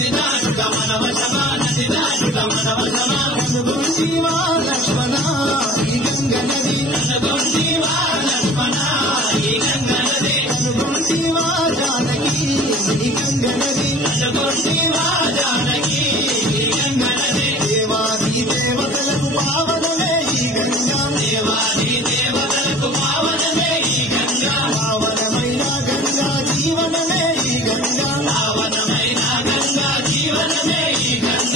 నది దాటుగా మన వశమా నది దాటుగా మన వశమా కనుగొంటివా లక్ష్మణ ఈ గంగ నది కనుగొంటివా లక్ష్మణ ఈ గంగ నది కనుగొంటివా జానకి ఈ గంగ నది కనుగొంటివా జానకి ఈ గంగ నది దేవాది దేవతలకు పావనమే ఈ గంగా దేవాది దేవతలకు పావనమే ఈ గంగా పావనమైన గంగా జీవనమే ఈ గంగా పావనమైన గంగా జీవనమే ఈ గంగా